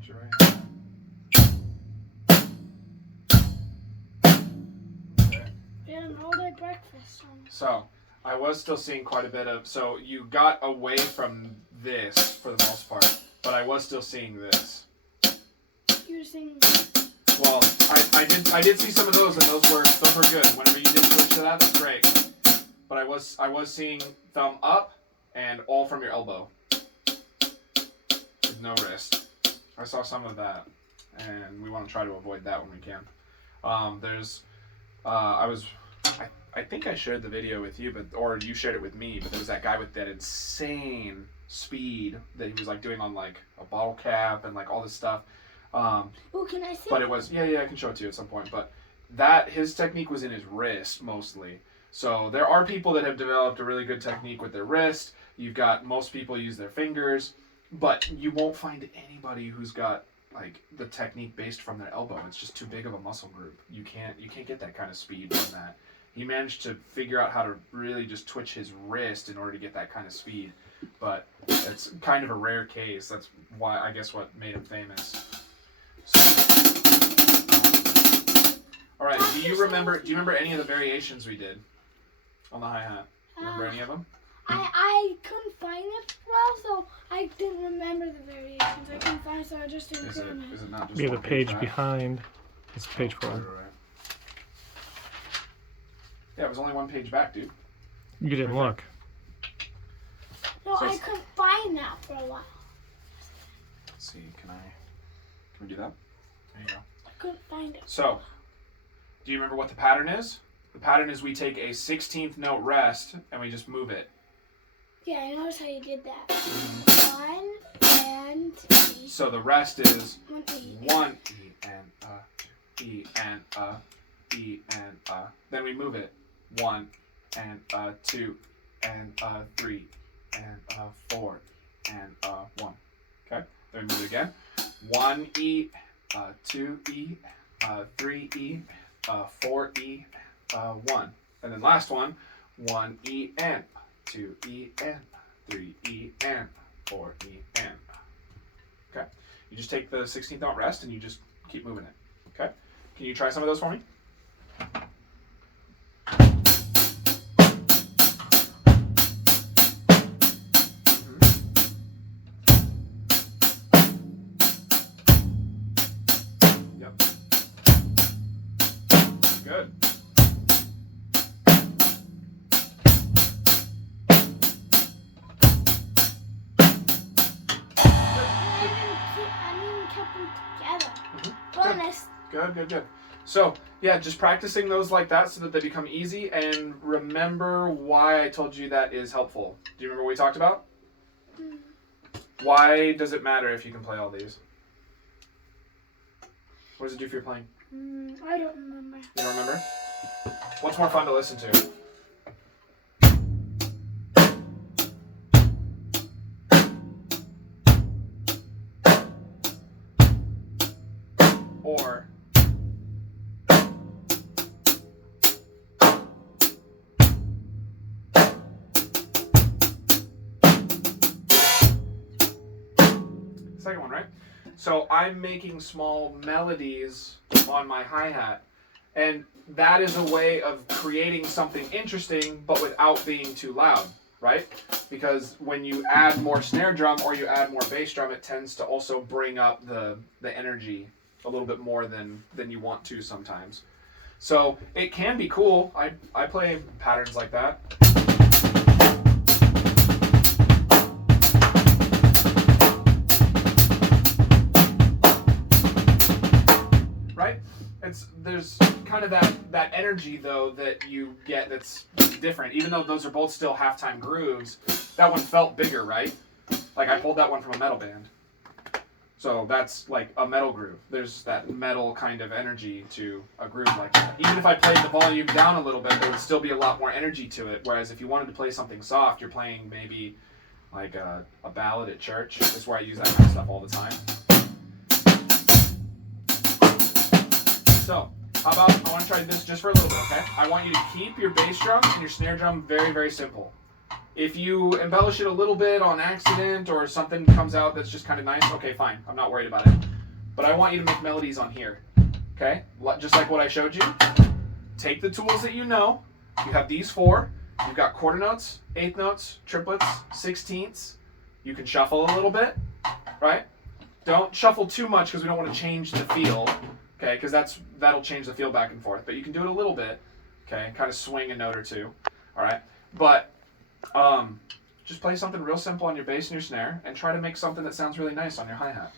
Watch your right hand. And an all-day breakfast. So, I was still seeing quite a bit of... So, you got away from this for the most part, but I was still seeing this. You were seeing... Well, I did see some of those, and those were good. Whenever you did switch to that, that's great. But I was seeing thumb up and all from your elbow. With no wrist. I saw some of that, and we want to try to avoid that when we can. I think I shared the video with you, or you shared it with me, but there was that guy with that insane speed that he was like doing on like a bottle cap and like all this stuff. Oh, can I see? But it was, yeah, I can show it to you at some point. But his technique was in his wrist mostly. So there are people that have developed a really good technique with their wrist. You've got most people use their fingers, but you won't find anybody who's got like the technique based from their elbow. It's just too big of a muscle group. You can't get that kind of speed from that. He managed to figure out how to really just twitch his wrist in order to get that kind of speed. But it's kind of a rare case. That's why I guess what made him famous. All right. Do you remember any of the variations we did on the hi-hat? Remember any of them? I couldn't find it well, so I didn't remember the variations. I couldn't find it, so I just didn't put them in. Is it not just We have a one page back? behind. It's page 4. Right. Yeah, it was only one page back, dude. You didn't look. No, So I couldn't find that for a while. Let's see, can we do that? There you go. I couldn't find it. So, do you remember what the pattern is? The pattern is we take a 16th note rest and we just move it. Yeah, I noticed how you did that. 1 and E. So the rest is 1 E. 1 E and E and E and Then we move it. 1 and 2 and 3 and 4 and 1. Okay. Then we move it again. 1 E, 2 E, 3 E, 4 E, 1. And then last one. 1 E and 2 E and 3 E and 4 E and. Okay. You just take the 16th note rest and you just keep moving it. Okay. Can you try some of those for me? Yep. Good. I didn't keep them together. Bonus. Good. So, yeah, just practicing those like that so that they become easy, and remember why I told you that is helpful. Do you remember what we talked about? Why does it matter if you can play all these? What does it do for your playing? I don't remember. You don't remember? What's more fun to listen to? Or second one, right? So I'm making small melodies on my hi-hat, and that is a way of creating something interesting but without being too loud, right? Because when you add more snare drum or you add more bass drum, it tends to also bring up the energy a little bit more than you want to sometimes. So it can be cool. I play patterns like that. Right? There's kind of that energy though that you get that's different. Even though those are both still halftime grooves, that one felt bigger, right? Like I pulled that one from a metal band. So that's like a metal groove. There's that metal kind of energy to a groove like that. Even if I played the volume down a little bit, there would still be a lot more energy to it. Whereas if you wanted to play something soft, you're playing maybe like a ballad at church. That's where I use that kind of stuff all the time. So, how about, I want to try this just for a little bit, okay? I want you to keep your bass drum and your snare drum very, very simple. If you embellish it a little bit on accident or something comes out that's just kind of nice, okay, fine. I'm not worried about it. But I want you to make melodies on here. Okay? Just like what I showed you. Take the tools that you know. You have these 4. You've got quarter notes, eighth notes, triplets, sixteenths. You can shuffle a little bit, right? Don't shuffle too much because we don't want to change the feel, okay? Because that'll change the feel back and forth. But you can do it a little bit, okay? Kind of swing a note or two, all right? But just play something real simple on your bass and your snare, and try to make something that sounds really nice on your hi-hat.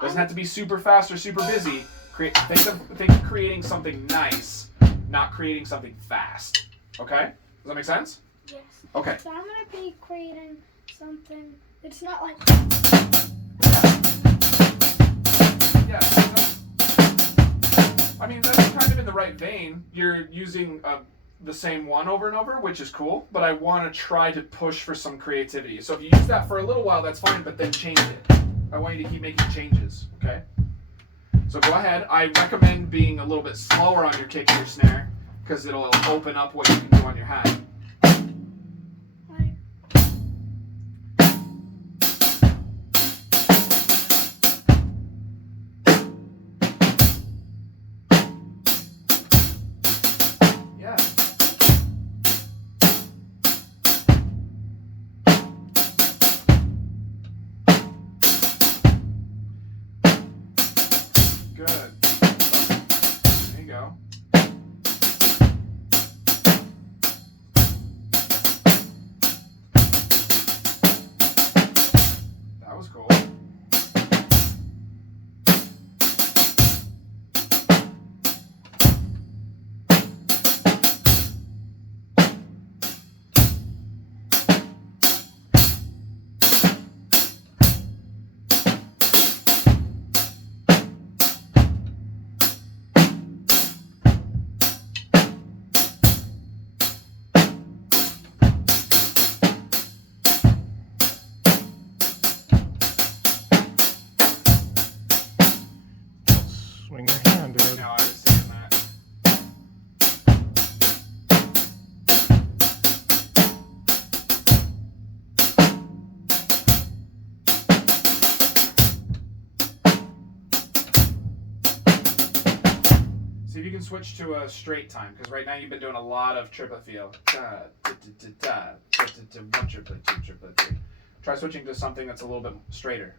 Doesn't have to be super fast or super busy. Think of creating something nice, not creating something fast. Okay? Does that make sense? Yes. Okay. So I'm gonna be creating something. It's not like. Yeah. I mean, that's kind of in the right vein. You're using the same one over and over, which is cool, but I want to try to push for some creativity. So if you use that for a little while, that's fine, but then change it. I want you to keep making changes, okay? So go ahead. I recommend being a little bit slower on your kick and your snare, because it'll open up what you can do on your hat. Good. There you go. That was cool. Swing your hand, dude. No, I was saying that. See if you can switch to a straight time, because right now you've been doing a lot of triplet feel. Da, da, da, da, da, da, da, 1 triplet, 2 triplet, 3. Try switching to something that's a little bit straighter.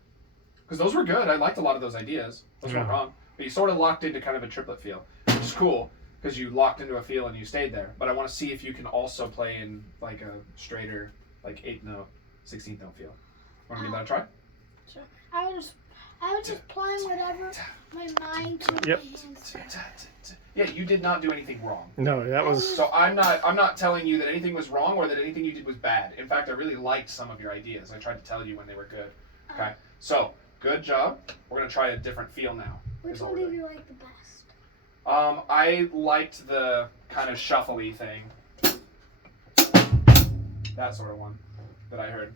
Because those were good. I liked a lot of those ideas. Those weren't wrong. But you sort of locked into kind of a triplet feel, which is cool because you locked into a feel and you stayed there. But I want to see if you can also play in like a straighter, like 8th note, 16th note feel. Want to give that a try? Sure. I was just playing whatever my mind told Yep. my hands to. Yeah, you did not do anything wrong. No, that was. So I'm not telling you that anything was wrong or that anything you did was bad. In fact, I really liked some of your ideas. I tried to tell you when they were good. Okay. So good job. We're gonna try a different feel now. Which is what one we're did doing. you like the best? I liked the kind of shuffly thing. That sort of one that I heard.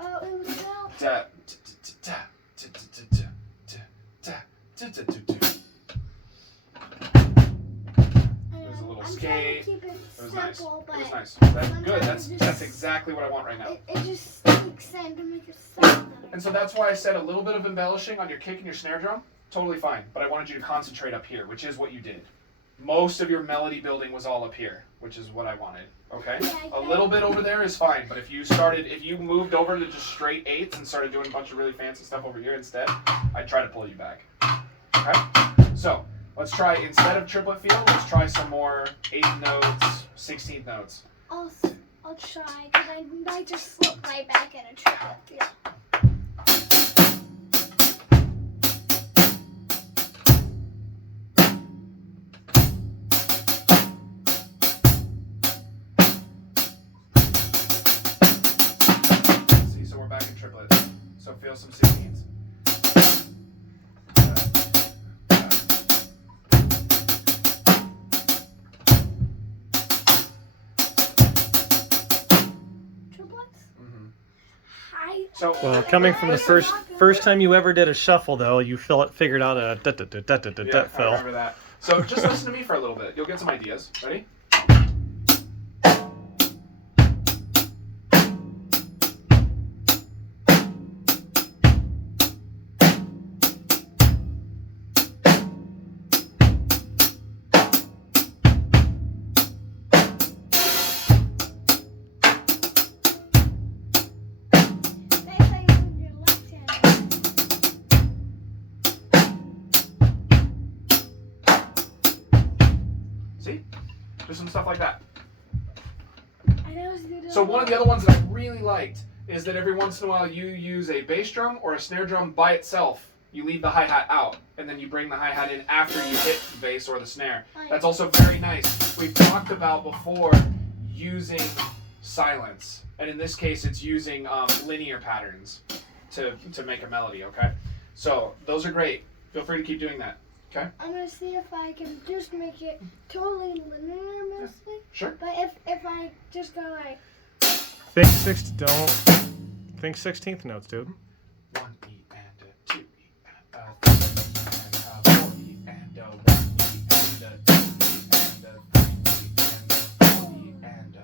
Oh, it was now. Da, da, da, da, da, da, da, da, da, da, da. It was a little I'm skate. trying to keep it It was nice. simple, It was but nice. That's good. sometimes That's exactly what I want right now. it just takes time to make it sound better. And so that's why I said a little bit of embellishing on your kick and your snare drum, totally fine. But I wanted you to concentrate up here, which is what you did. Most of your melody building was all up here, which is what I wanted. Okay? A little bit over there is fine, but if you moved over to just straight 8ths and started doing a bunch of really fancy stuff over here instead, I'd try to pull you back. Okay? So, let's try, instead of triplet feel, let's try some more 8th notes, 16th notes. I'll try, because I might just slip right back in a triplet feel. See, so we're back in triplets. So feel some 16ths. Triplets? Mm-hmm. I So, Well, coming from the first time you ever did a shuffle, though, you figured out a da da da da da da yeah, da I fill. remember that. So just listen to me for a little bit. You'll get some ideas. Ready? some stuff like that. I know it's the So one of the other ones that I really liked is that every once in a while you use a bass drum or a snare drum by itself. You leave the hi-hat out, and then you bring the hi-hat in after you hit the bass or the snare. That's also very nice. We've talked about before using silence, and in this case it's using linear patterns to make a melody, okay? So those are great. Feel free to keep doing that, okay? I'm going to see if I can just make it totally linear mostly. Sure. But if I just go like... Think 16th notes, dude. 1 E and a 2 E and a 3 and a 4 E and a 1 E and a 2 E and a 3 E and a 4 E and a...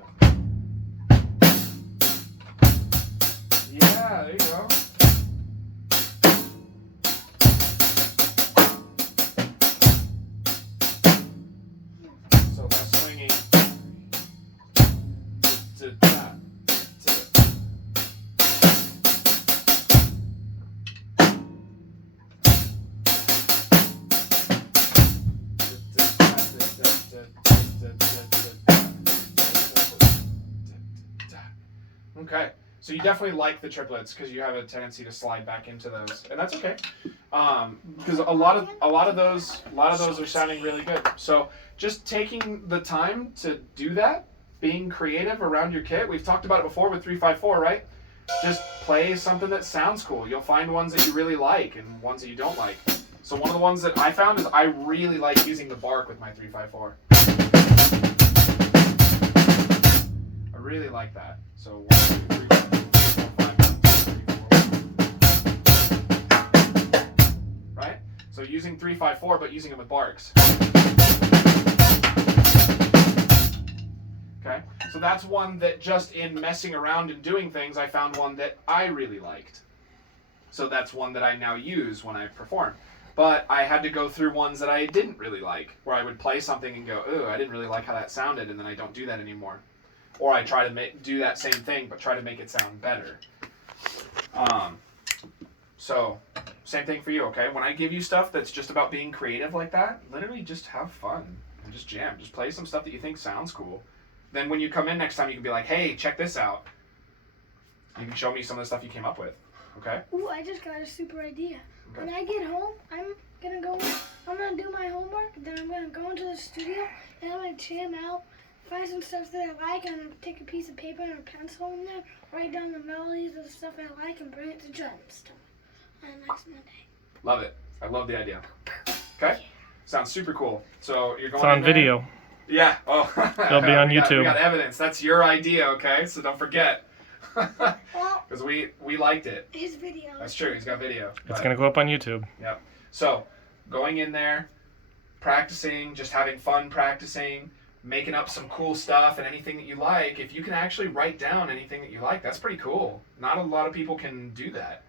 Yeah, there you go. So less swinging. Okay, so you definitely like the triplets because you have a tendency to slide back into those, and that's okay. Because a lot of those are sounding really good. So just taking the time to do that, being creative around your kit. We've talked about it before with 3-5-4, right? Just play something that sounds cool. You'll find ones that you really like and ones that you don't like. So one of the ones that I found is I really like using the bark with my 3-5-4. I really like that. So 1, 2, 3, 4, 5, 1, 2, 3, 4. Right? So using 3-5-4, but using them with barks. Okay? So that's one that just in messing around and doing things, I found one that I really liked. So that's one that I now use when I perform. But I had to go through ones that I didn't really like, where I would play something and go, ooh, I didn't really like how that sounded, and then I don't do that anymore. Or I try to do that same thing, but try to make it sound better. So, same thing for you, okay? When I give you stuff that's just about being creative like that, literally just have fun and just jam. Just play some stuff that you think sounds cool. Then when you come in next time, you can be like, hey, check this out. You can show me some of the stuff you came up with, okay? Ooh, I just got a super idea. Okay. When I get home, I'm gonna do my homework, then I'm gonna go into the studio, and I'm gonna jam out, find some stuff that I like, and I'm gonna take a piece of paper and a pencil in there, write down the melodies of the stuff I like, and bring it to Johnstown on next Monday. Love it. I love the idea. Okay? Sounds super cool. So you're going It's on in there. video. Yeah. Oh. It'll be on YouTube. We got evidence. That's your idea, okay? So don't forget. Well, Because we liked it. his video. That's true. He's got video. It's But- going to go up on YouTube. Yep. So, going in there, practicing, just having fun practicing, making up some cool stuff and anything that you like. If you can actually write down anything that you like, that's pretty cool. Not a lot of people can do that.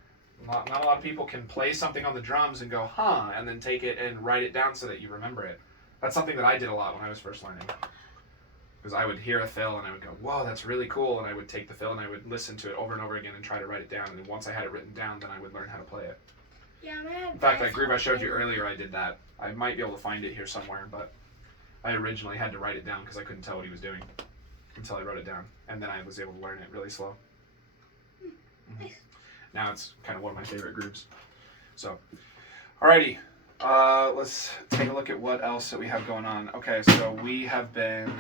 Not a lot of people can play something on the drums and go, huh, and then take it and write it down so that you remember it. That's something that I did a lot when I was first learning. Because I would hear a fill and I would go, whoa, that's really cool. And I would take the fill and I would listen to it over and over again and try to write it down. And then once I had it written down, then I would learn how to play it. Yeah, man. In fact, that groove I showed you earlier, I did that. I might be able to find it here somewhere, but I originally had to write it down because I couldn't tell what he was doing until I wrote it down. And then I was able to learn it really slow. Nice. Now it's kind of one of my favorite grooves. So, alrighty. Let's take a look at what else that we have going on. Okay, so we have been